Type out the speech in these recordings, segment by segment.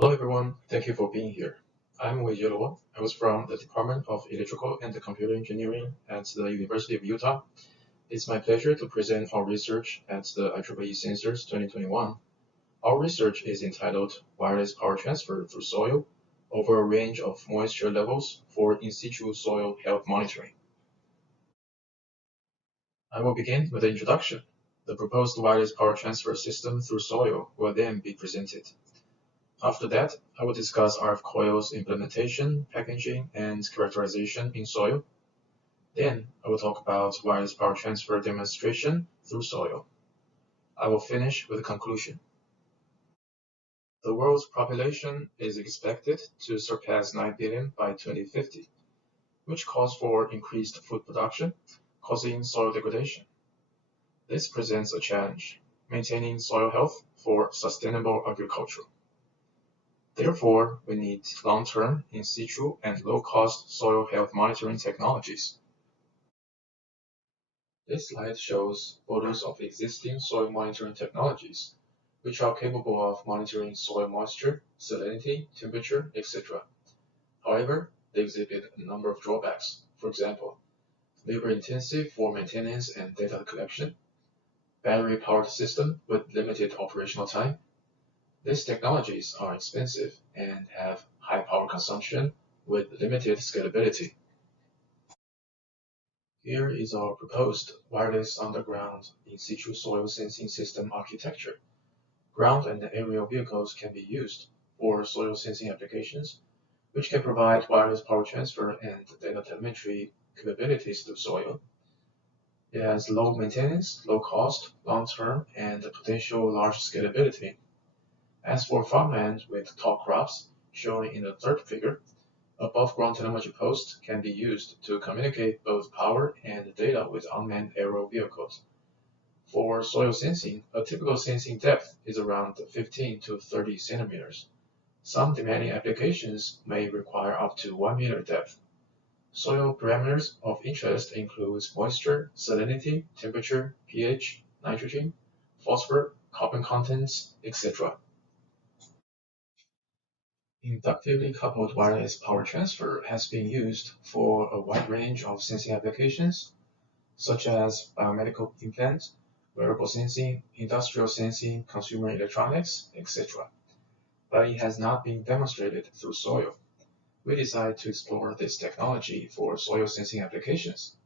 Hello everyone, thank you for being here. I'm Weijie. I was from the Department of Electrical and Computer Engineering at the University of Utah. It's my pleasure to present our research at the IEEE Sensors 2021. Our research is entitled Wireless Power Transfer Through Soil over a range of moisture levels for in-situ soil health monitoring. I will begin with the introduction. The proposed wireless power transfer system through soil will then be presented. After that, I will discuss RF coils implementation, packaging, and characterization in soil. Then, I will talk about wireless power transfer demonstration through soil. I will finish with a conclusion. The world's population is expected to surpass 9 billion by 2050, which calls for increased food production, causing soil degradation. This presents a challenge, maintaining soil health for sustainable agriculture. Therefore, we need long-term, in-situ, and low-cost soil health monitoring technologies. This slide shows photos of existing soil monitoring technologies, which are capable of monitoring soil moisture, salinity, temperature, etc. However, they exhibit a number of drawbacks. For example, labor-intensive for maintenance and data collection, battery-powered system with limited operational time. These technologies are expensive and have high power consumption with limited scalability. Here is our proposed wireless underground in-situ soil sensing system architecture. Ground and aerial vehicles can be used for soil sensing applications, which can provide wireless power transfer and data telemetry capabilities to soil. It has low maintenance, low cost, long-term, and potential large scalability. As for farmland with tall crops, shown in the third figure, above-ground telemetry posts can be used to communicate both power and data with unmanned aerial vehicles. For soil sensing, a typical sensing depth is around 15 to 30 centimeters. Some demanding applications may require up to 1 meter depth. Soil parameters of interest include moisture, salinity, temperature, pH, nitrogen, phosphorus, carbon contents, etc. Inductively coupled wireless power transfer has been used for a wide range of sensing applications, such as biomedical implants, wearable sensing, industrial sensing, consumer electronics, etc. But it has not been demonstrated through soil. We decided to explore this technology for soil sensing applications.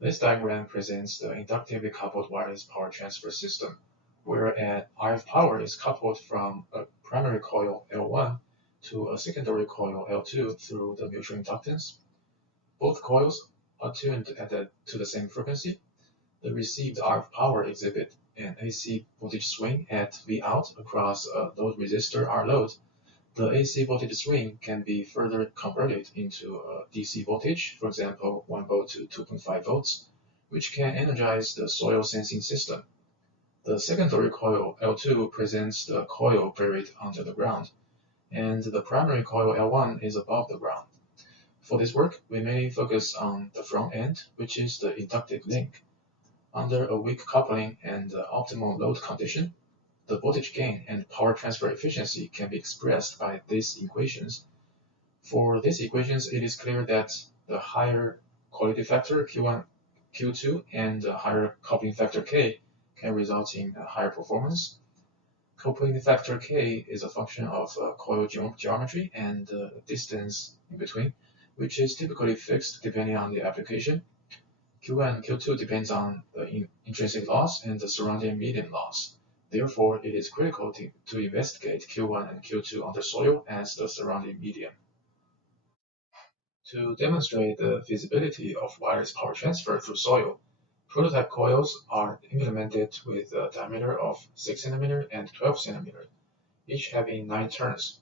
This diagram presents the inductively coupled wireless power transfer system, where an RF power is coupled from a primary coil L1 to a secondary coil L2 through the mutual inductance. Both coils are tuned to the same frequency. The received RF power exhibit an AC voltage swing at Vout across a load resistor R load. The AC voltage swing can be further converted into a DC voltage, for example 1 volt to 2.5 volts, which can energize the soil sensing system. The secondary coil L2 presents the coil buried under the ground, and the primary coil L1 is above the ground. For this work, we mainly focus on the front end, which is the inductive link. Under a weak coupling and optimal load condition, the voltage gain and power transfer efficiency can be expressed by these equations. For these equations, it is clear that the higher quality factor Q1, Q2, and the higher coupling factor K can result in higher performance. Coupling factor K is a function of coil geometry and distance in between, which is typically fixed depending on the application. Q1 and Q2 depends on the intrinsic loss and the surrounding medium loss. Therefore, it is critical to investigate Q1 and Q2 under soil as the surrounding medium. To demonstrate the feasibility of wireless power transfer through soil, prototype coils are implemented with a diameter of 6 cm and 12 cm, each having 9 turns.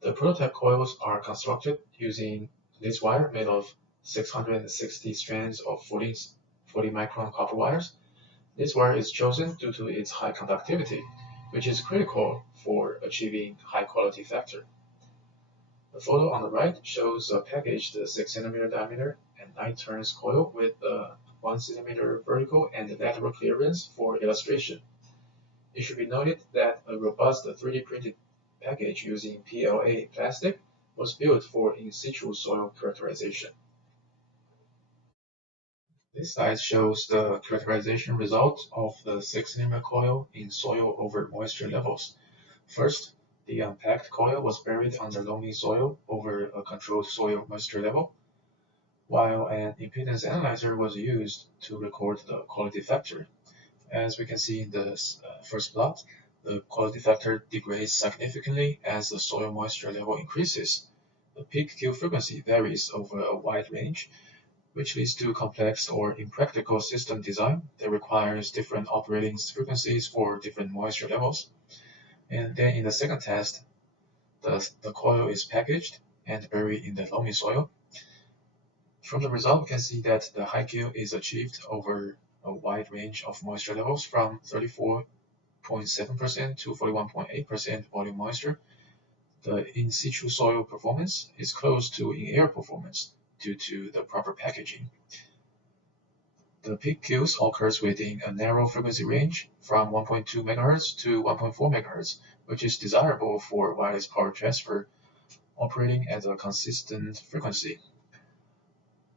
The prototype coils are constructed using this wire made of 660 strands of 40 micron copper wires. This wire is chosen due to its high conductivity, which is critical for achieving high quality factor. The photo on the right shows a packaged 6 cm diameter and 9 turns coil with a 1 cm vertical and lateral clearance for illustration. It should be noted that a robust 3D printed package using PLA plastic was built for in-situ soil characterization. This slide shows the characterization result of the 6-cm coil in soil over moisture levels. First, the unpacked coil was buried under loamy soil over a controlled soil moisture level, while an impedance analyzer was used to record the quality factor. As we can see in the first plot, the quality factor degrades significantly as the soil moisture level increases. The peak Q frequency varies over a wide range, which leads to complex or impractical system design that requires different operating frequencies for different moisture levels. And then in the second test, the coil is packaged and buried in the loamy soil. From the result, we can see that the high Q is achieved over a wide range of moisture levels from 34.7% to 41.8% volume moisture. The in-situ soil performance is close to in-air performance due to the proper packaging. The peak Qs occurs within a narrow frequency range from 1.2 MHz to 1.4 MHz, which is desirable for wireless power transfer operating at a consistent frequency.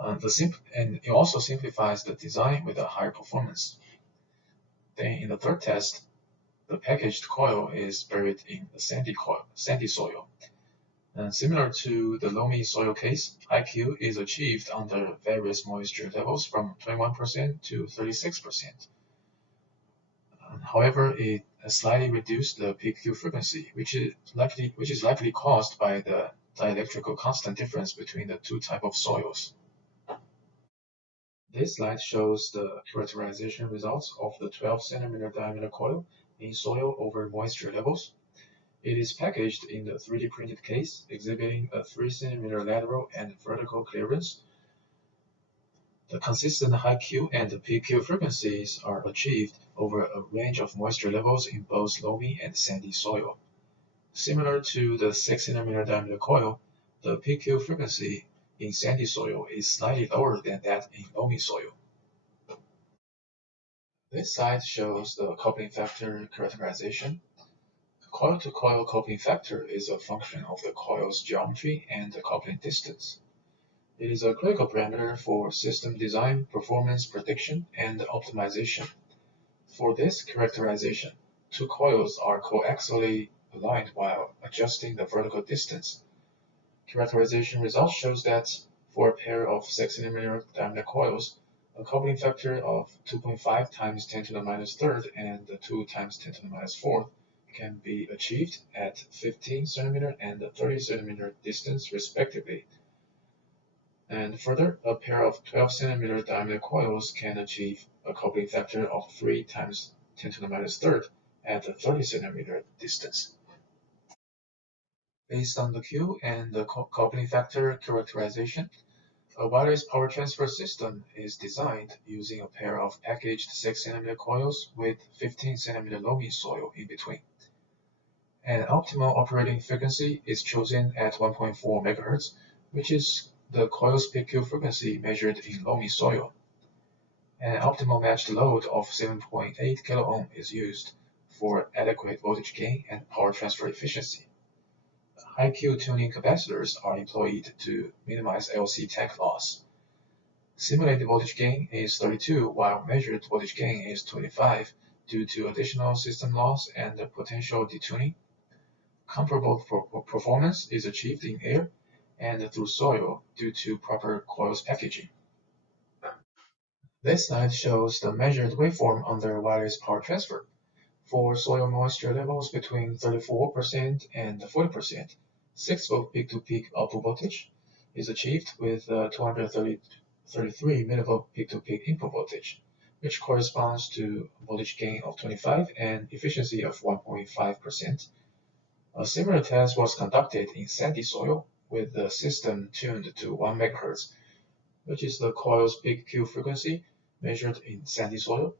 And it also simplifies the design with a higher performance. Then in the third test, the packaged coil is buried in the sandy soil. And similar to the loamy soil case, IQ is achieved under various moisture levels from 21% to 36%. However, it slightly reduced the peak Q frequency, which is likely caused by the dielectrical constant difference between the two types of soils. This slide shows the characterization results of the 12-cm diameter coil in soil over moisture levels. It is packaged in the 3D printed case, exhibiting a 3-cm lateral and vertical clearance. The consistent high Q and the peak Q frequencies are achieved over a range of moisture levels in both loamy and sandy soil. Similar to the 6-cm diameter coil, the peak Q frequency in sandy soil is slightly lower than that in loamy soil. This slide shows the coupling factor characterization. Coil-to-coil coupling factor is a function of the coil's geometry and the coupling distance. It is a critical parameter for system design, performance prediction, and optimization. For this characterization, two coils are coaxially aligned while adjusting the vertical distance. Characterization results shows that for a pair of 6-cm diameter coils, a coupling factor of 2.5 times 10 to the minus third and 2 times 10 to the minus fourth can be achieved at 15 cm and 30 cm distance respectively. And further, a pair of 12 cm diameter coils can achieve a coupling factor of 3 times 10 to the minus third at the 30 cm distance. Based on the Q and the coupling factor characterization, a wireless power transfer system is designed using a pair of packaged 6-cm coils with 15 cm loamy soil in between. An optimal operating frequency is chosen at 1.4 MHz, which is the coil's peak Q frequency measured in loamy soil. An optimal matched load of 7.8 kΩ is used for adequate voltage gain and power transfer efficiency. High Q tuning capacitors are employed to minimize LC tank loss. Simulated voltage gain is 32, while measured voltage gain is 25 due to additional system loss and potential detuning. Comparable performance is achieved in air and through soil due to proper coils packaging. This slide shows the measured waveform under wireless power transfer. For soil moisture levels between 34% and 40%, 6-volt peak-to-peak output voltage is achieved with 233 millivolt peak-to-peak input voltage, which corresponds to voltage gain of 25 and efficiency of 1.5%. A similar test was conducted in sandy soil with the system tuned to 1 MHz, which is the coil's peak Q frequency measured in sandy soil,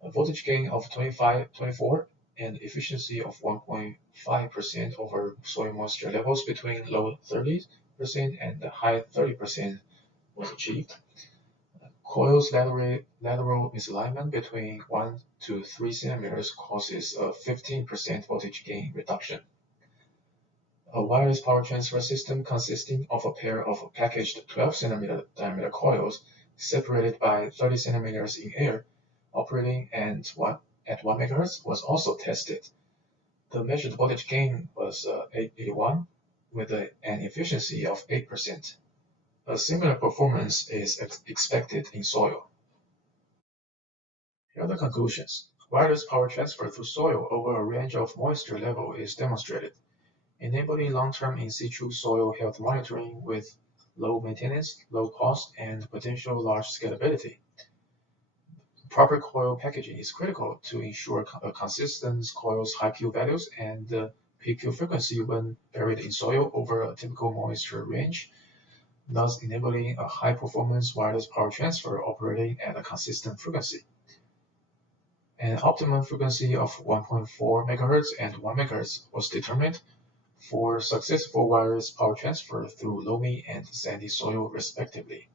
a voltage gain of 24, and efficiency of 1.5% over soil moisture levels between low 30% and high 30% was achieved. Coil's lateral misalignment between 1 to 3 centimeters causes a 15% voltage gain reduction. A wireless power transfer system consisting of a pair of packaged 12 cm diameter coils separated by 30 cm in air, operating at 1 MHz was also tested. The measured voltage gain was 881 with an efficiency of 8%. A similar performance is expected in soil. Here are the conclusions. Wireless power transfer through soil over a range of moisture level is demonstrated, enabling long-term in-situ soil health monitoring with low maintenance, low cost, and potential large scalability. Proper coil packaging is critical to ensure a consistent coil's high Q values and peak Q frequency when buried in soil over a typical moisture range, thus enabling a high-performance wireless power transfer operating at a consistent frequency. An optimum frequency of 1.4 MHz and 1 MHz was determined for successful wireless power transfer through loamy and sandy soil respectively.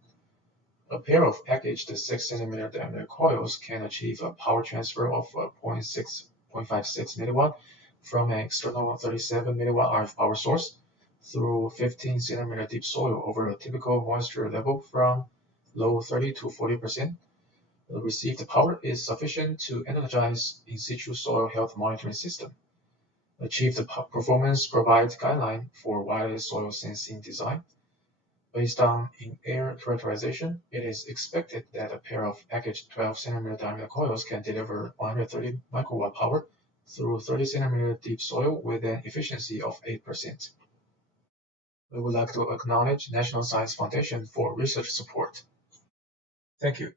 A pair of packaged 6 cm diameter coils can achieve a power transfer of 0.56 mW from an external 37 mW RF power source through 15 cm deep soil over a typical moisture level from low 30 to 40%. The received power is sufficient to energize in-situ soil health monitoring system. Achieved performance provides guideline for wireless soil sensing design. Based on in-air characterization, it is expected that a pair of packaged 12 cm diameter coils can deliver 130 microwatt power through 30 cm deep soil with an efficiency of 8%. We would like to acknowledge National Science Foundation for research support. Thank you.